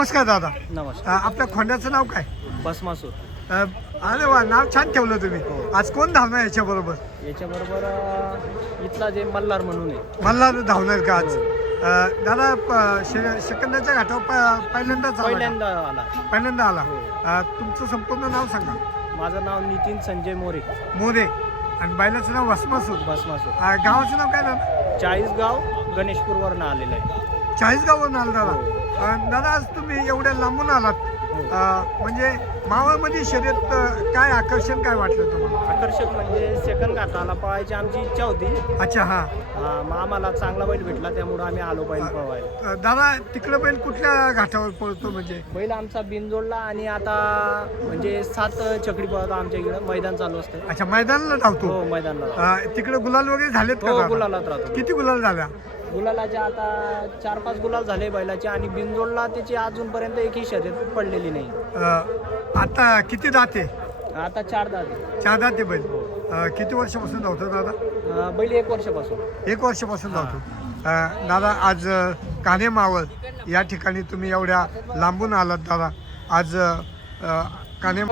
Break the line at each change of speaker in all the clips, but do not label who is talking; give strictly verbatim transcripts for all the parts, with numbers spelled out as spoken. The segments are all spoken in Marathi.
नमस्कार दादा.
नमस्कार.
अ, आपल्या खोंड्याचं नाव काय?
भस्मासूर.
अ, अरे वा, नाव छान ठेवलं तुम्ही. आज कोण धावणार याच्या बरोबर?
याच्याबरोबर अ, इथला जे मल्हार म्हणून आहे.
मल्हार धावणार का आज?
हो.
अ, दादा प- शे- सेकंदाच्या घाटावर प- पहिल्यांदाच आला का?
पहिल्यांदा आला.
पहिल्यांदा आला.
हो.
अ, तुमचं संपूर्ण नाव सांगा.
माझं नाव नितीन संजय मोरे.
मोरे. आणि बैलाचं नाव भस्मासूर.
भस्मासूर.
अ, गावाचं नाव काय दादा?
चाळीसगाव गणेशपूरवरनं आलेलं आहे.
चाळीसगाववरून आला दादा. अ, दादा आज तुम्ही एवढ्या लांबून आलात. अ, म्हणजे मावळमध्ये शर्यत अ, काय आकर्षण काय वाटलं तुम्हाला?
आकर्षक म्हणजे सेकंड घाटाला पळायची आमची इच्छा होती.
अच्छा हां.
अ, मग आम्हाला चांगला बैल भेटला त्यामुळे आम्ही आलो बैल पळवायला.
अ, दादा तिकडं बैल कुठल्या घाटावर पळतो म्हणजे?
बैल आमचा बिनजोडला आणि आता म्हणजे सात छकडी पळतो आमच्या इकडं मैदान चालू असतं.
अच्छा, मैदानाला धावतो.
हो मैदानला.
अ, तिकडे गुलाल वगैरे झालेत का
हो
दादा?
गुलालात राहतो.
किती गुलाल झाल्या?
गुलालाचे आता चार पाच गुलाल झाले बैलाचे आणि बिनजोडला त्याची अजूनपर्यंत एकही शर्यत पडलेली नाही.
अ, आता किती दाते?
आता चार दाते.
चार दाते बैल. अ, किती वर्षापासून धावतो दादा?
अं, बैल एक वर्षापासून.
एक वर्षापासून धावतो. अ, दादा आज अ, कान्हे मावळ या ठिकाणी तुम्ही एवढ्या लांबून आलात दादा. आज अ, कान्हे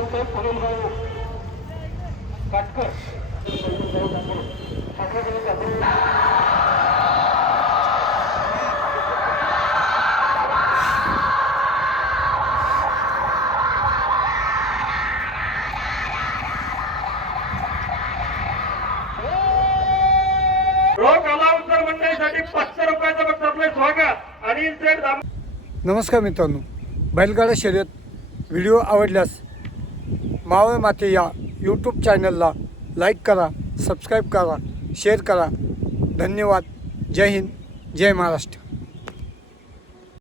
रोख अलाउन्सर मंडळीसाठी पाचशे रुपयाचं फक्त आपलं स्वागत आणि इन्सेंट दाम
नमस्कार मित्रांनो, बैलगाडा शर्यत व्हिडिओ आवडल्यास मावळ माते या यूट्यूब चॅनलला लाईक करा, सबस्क्राईब करा, शेअर करा. धन्यवाद. जय हिंद, जय महाराष्ट्र.